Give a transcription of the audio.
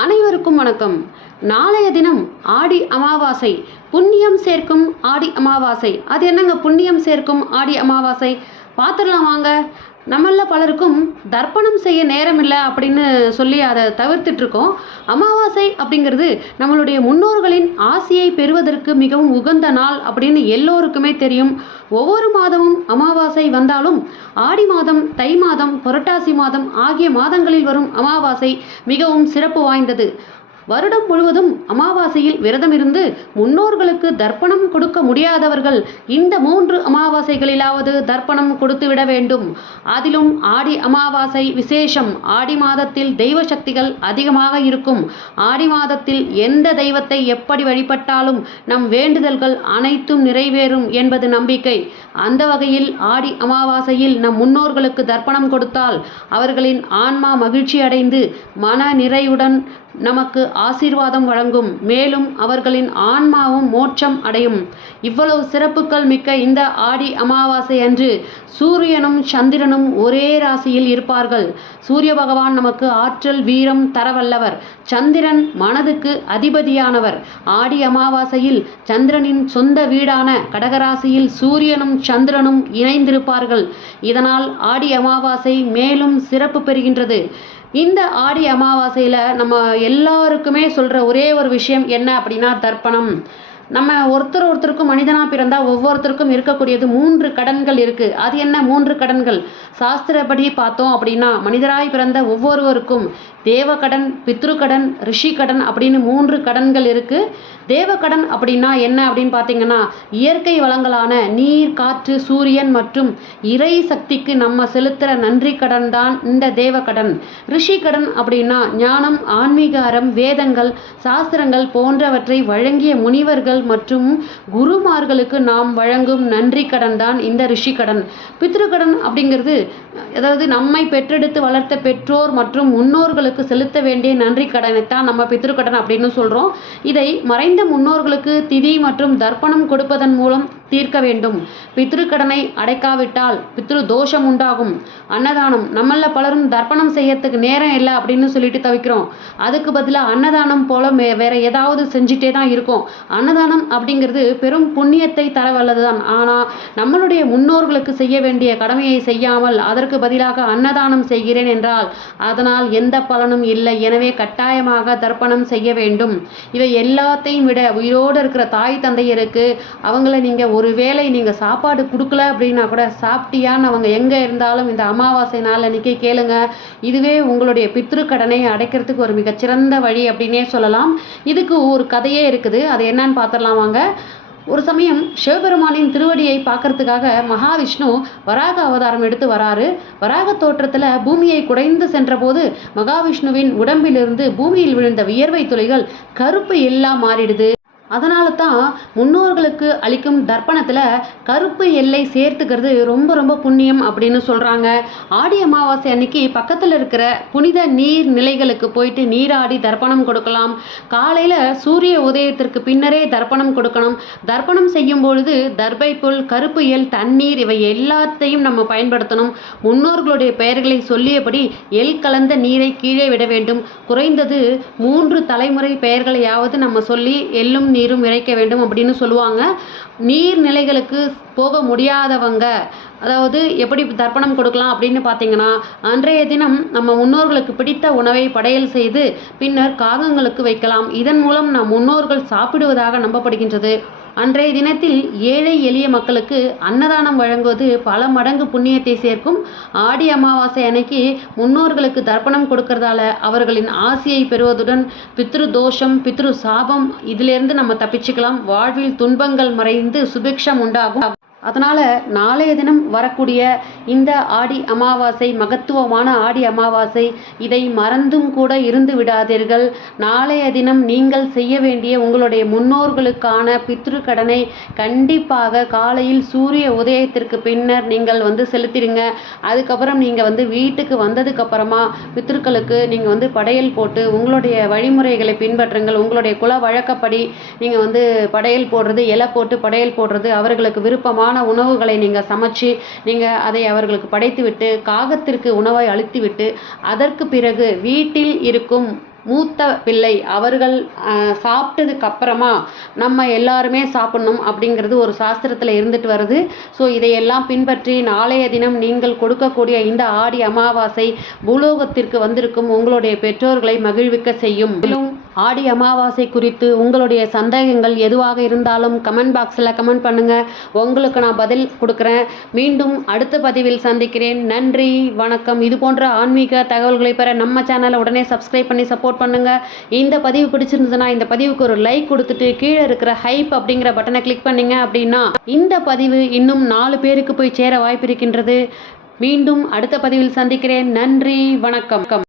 அனைவருக்கும் வணக்கம். நாளைய தினம் ஆடி அமாவாசை. புண்ணியம் சேர்க்கும் ஆடி அமாவாசை. அது என்னங்க புண்ணியம் சேர்க்கும் ஆடி அமாவாசை? பார்த்துடலாம் வாங்க. நம்மள பலருக்கும் தர்ப்பணம் செய்ய நேரம் இல்லை அப்படின்னு சொல்லி அதை தவிர்த்துட்ருக்கோம். அமாவாசை அப்படிங்கிறது நம்மளுடைய முன்னோர்களின் ஆசையை பெறுவதற்கு மிகவும் உகந்த நாள் அப்படின்னு எல்லோருக்குமே தெரியும். ஒவ்வொரு மாதமும் அமாவாசை வந்தாலும் ஆடி மாதம், தை மாதம், புரட்டாசி மாதம் ஆகிய மாதங்களில் வரும் அமாவாசை மிகவும் சிறப்பு வாய்ந்தது. வருடம் முழுவதும் அமாவாசையில் விரதம் இருந்து முன்னோர்களுக்கு தர்ப்பணம் கொடுக்க முடியாதவர்கள் இந்த 3 அமாவாசைகளிலாவது தர்ப்பணம் கொடுத்து விட வேண்டும். அதிலும் ஆடி அமாவாசை விசேஷம். ஆடி மாதத்தில் தெய்வ சக்திகள் அதிகமாக இருக்கும். ஆடி மாதத்தில் எந்த தெய்வத்தை எப்படி வழிபட்டாலும் நம் வேண்டுதல்கள் அனைத்தும் நிறைவேறும் என்பது நம்பிக்கை. அந்த வகையில் ஆடி அமாவாசையில் நம் முன்னோர்களுக்கு தர்ப்பணம் கொடுத்தால் அவர்களின் ஆன்மா மகிழ்ச்சி அடைந்து மன நிறைவுடன் நமக்கு ஆசீர்வாதம் வழங்கும். மேலும் அவர்களின் ஆன்மாவும் மோட்சம் அடையும். இவ்வளவு சிறப்புகள் மிக்க இந்த ஆடி அமாவாசை அன்று சூரியனும் சந்திரனும் ஒரே ராசியில் இருப்பார்கள். சூரிய பகவான் நமக்கு ஆற்றல் வீரம் தரவல்லவர். சந்திரன் மனதுக்கு அதிபதியானவர். ஆடி அமாவாசையில் சந்திரனின் சொந்த வீடான கடகராசியில் சூரியனும் சந்திரனும் இணைந்திருப்பார்கள். இதனால் ஆடி அமாவாசை மேலும் சிறப்பு பெறுகின்றது. இந்த ஆடி அமாவாசையில் நம்ம எல்லாருக்குமே சொல்கிற ஒரே ஒரு விஷயம் என்ன அப்படின்னா தர்ப்பணம். நம்ம ஒருத்தருக்கும் மனிதனாக பிறந்தால் ஒவ்வொருத்தருக்கும் இருக்கக்கூடியது 3 கடன்கள் இருக்குது. அது என்ன 3 கடன்கள்? சாஸ்திரப்படி பார்த்தோம் அப்படின்னா மனிதராய் பிறந்த ஒவ்வொருவருக்கும் தேவக்கடன், பித்ருக்கடன், ரிஷிக்கடன் அப்படின்னு 3 கடன்கள் இருக்குது. தேவக்கடன் அப்படின்னா என்ன அப்படின்னு பார்த்தீங்கன்னா இயற்கை வளங்களான நீர், காற்று, சூரியன் மற்றும் இறை சக்திக்கு நம்ம செலுத்துகிற நன்றி கடன் தான் இந்த தேவக்கடன். ரிஷிக்கடன் அப்படின்னா ஞானம், ஆன்மீகாரம், வேதங்கள், சாஸ்திரங்கள் போன்றவற்றை வழங்கிய முனிவர்கள் மற்றும் குருமார்களுக்கு நாம் வழங்கும் நன்றி கடன் தான் இந்த ரிஷிக்கடன். பித்ருக்கடன் அப்படிங்கிறது அதாவது நம்மை பெற்றெடுத்து வளர்த்த பெற்றோர் மற்றும் முன்னோர்களுக்கு செலுத்த வேண்டிய நன்றி கடனைத்தான் நம்ம பித்ருக்கடன் அப்படின்னு சொல்றோம். இதை மறைந்த முன்னோர்களுக்கு திதி மற்றும் தர்ப்பணம் கொடுப்பதன் மூலம் தீர்க்க வேண்டும். பித்ருக்கடனை அடைக்காவிட்டால் பித்ரு தோஷம் உண்டாகும். அன்னதானம். நம்மள பலரும் தர்ப்பணம் செய்யறதுக்கு நேரம் இல்லை அப்படின்னு சொல்லிட்டு தவிக்கிறோம். அதுக்கு பதிலாக அன்னதானம் போல வேற ஏதாவது செஞ்சுட்டே தான் இருக்கும். அன்னதானம் அப்படிங்கிறது பெரும் புண்ணியத்தை தர வல்லதுதான். ஆனால் நம்மளுடைய முன்னோர்களுக்கு செய்ய வேண்டிய கடமையை செய்யாமல் அதற்கு பதிலாக அன்னதானம் செய்கிறேன் என்றால் அதனால் எந்த பலனும் இல்லை. எனவே கட்டாயமாக தர்ப்பணம் செய்ய வேண்டும். இவை எல்லாத்தையும் விட உயிரோடு இருக்கிற தாய் தந்தையருக்கு அவங்கள நீங்கள் ஒருவேளை நீங்கள் சாப்பாடு கொடுக்கல அப்படின்னா கூட சாப்பிட்டியான்னு அவங்க எங்கே இருந்தாலும் இந்த அமாவாசை நாள் அன்னைக்கு கேளுங்க. இதுவே உங்களுடைய பித்ரு கடனை அடைக்கிறதுக்கு ஒரு மிகச்சிறந்த வழி அப்படின்னே சொல்லலாம். இதுக்கு ஒரு கதையே இருக்குது. அது என்னன்னு பார்த்துடலாம் வாங்க. ஒரு சமயம் சிவபெருமானின் திருவடியை பார்க்கறதுக்காக மகாவிஷ்ணு வராக அவதாரம் எடுத்து வராரு. வராக தோற்றத்தில் பூமியை குடைந்து சென்றபோது மகாவிஷ்ணுவின் உடம்பிலிருந்து பூமியில் விழுந்த வியர்வை துளிகள் கருப்பு எல்லாம் மாறிடுது. அதனால தான் முன்னோர்களுக்கு அளிக்கும் தர்ப்பணத்தில் கருப்பு எல்லை சேர்த்துக்கிறது ரொம்ப ரொம்ப புண்ணியம் அப்படின்னு சொல்கிறாங்க. ஆடி அமாவாசை அன்னைக்கு பக்கத்தில் இருக்கிற புனித நீர் நிலைகளுக்கு போயிட்டு நீராடி தர்ப்பணம் கொடுக்கலாம். காலையில் சூரிய உதயத்திற்கு பின்னரே தர்ப்பணம் கொடுக்கணும். தர்ப்பணம் செய்யும் பொழுது தர்பை புல், கருப்பு எல், தண்ணீர் இவை எல்லாத்தையும் நம்ம பயன்படுத்தணும். முன்னோர்களுடைய பெயர்களை சொல்லியபடி எல் கலந்த நீரை கீழே விட வேண்டும். குறைந்தது 3 தலைமுறை பெயர்களையாவது நம்ம சொல்லி எள்ளும் நீரும் இறைக்க வேண்டும் அப்படின்னு சொல்லுவாங்க. நீர்நிலைகளுக்கு போக முடியாதவங்க அதாவது எப்படி தர்ப்பணம் கொடுக்கலாம் அப்படின்னு பார்த்தீங்கன்னா அன்றைய தினம் நம்ம முன்னோர்களுக்கு பிடித்த உணவை படையல் செய்து பின்னர் காகங்களுக்கு வைக்கலாம். இதன் மூலம் நம் முன்னோர்கள் சாப்பிடுவதாக நம்பப்படுகின்றது. அன்றைய தினத்தில் ஏழை எளிய மக்களுக்கு அன்னதானம் வழங்குவது பல மடங்கு புண்ணியத்தை சேர்க்கும். ஆடி அமாவாசை அன்னைக்கு முன்னோர்களுக்கு தர்ப்பணம் கொடுக்கறதால அவர்களின் ஆசியை பெறுவதுடன் பித்ரு தோஷம், பித்ரு சாபம் இதிலிருந்து நம்ம தப்பிச்சுக்கலாம். வாழ்வில் துன்பங்கள் மறைந்து சுபிக்ஷம் உண்டாகும். அதனால் நாளைய தினம் வரக்கூடிய இந்த ஆடி அமாவாசை மகத்துவமான ஆடி அமாவாசை, இதை மறந்தும் கூட இருந்து விடாதீர்கள். நாளைய தினம் நீங்கள் செய்ய வேண்டிய உங்களுடைய முன்னோர்களுக்கான பித்ரு கடனை கண்டிப்பாக காலையில் சூரிய உதயத்திற்கு பின்னர் நீங்கள் செலுத்திடுங்க. அதுக்கப்புறம் நீங்கள் வீட்டுக்கு வந்ததுக்கப்புறமா பித்ருக்களுக்கு நீங்கள் படையல் போட்டு உங்களுடைய வழிமுறைகளை பின்பற்றுங்கள். உங்களுடைய குல வழக்கப்படி நீங்கள் படையல் போடுறது, இலை போட்டு படையல் போடுறது, அவர்களுக்கு விருப்பமான உணவுகளை நீங்கள் சமைச்சு நீங்கள் அதை அவர்களுக்கு படைத்துவிட்டு காகத்திற்கு உணவை அளித்துவிட்டு அதற்கு பிறகு வீட்டில் இருக்கும் மூத்த பிள்ளை அவர்கள் சாப்பிட்டதுக்கு அப்புறமா நம்ம எல்லாருமே சாப்பிடணும் அப்படிங்கிறது ஒரு சாஸ்திரத்தில் இருந்துட்டு வருது. ஸோ இதையெல்லாம் பின்பற்றி நாளைய தினம் நீங்கள் கொடுக்கக்கூடிய இந்த ஆடி அமாவாசை பூலோகத்திற்கு வந்திருக்கும் உங்களுடைய பெற்றோர்களை மகிழ்விக்க செய்யும். மேலும் ஆடி அமாவாசை குறித்து உங்களுடைய சந்தேகங்கள் எதுவாக இருந்தாலும் கமெண்ட் பாக்ஸில் கமெண்ட் பண்ணுங்கள். உங்களுக்கு நான் பதில் கொடுக்குறேன். மீண்டும் அடுத்த பதிவில் சந்திக்கிறேன். நன்றி, வணக்கம். இது போன்ற ஆன்மீக தகவல்களை பெற நம்ம சேனலை உடனே சப்ஸ்கிரைப் பண்ணி சப்போர்ட் பண்ணுங்கள். இந்த பதிவு பிடிச்சிருந்ததுன்னா இந்த பதிவுக்கு ஒரு லைக் கொடுத்துட்டு கீழே இருக்கிற ஹைப் அப்படிங்கிற பட்டனை கிளிக் பண்ணிங்க அப்படின்னா இந்த பதிவு இன்னும் 4 பேருக்கு போய் சேர வாய்ப்பு இருக்கின்றது. மீண்டும் அடுத்த பதிவில் சந்திக்கிறேன். நன்றி, வணக்கம்.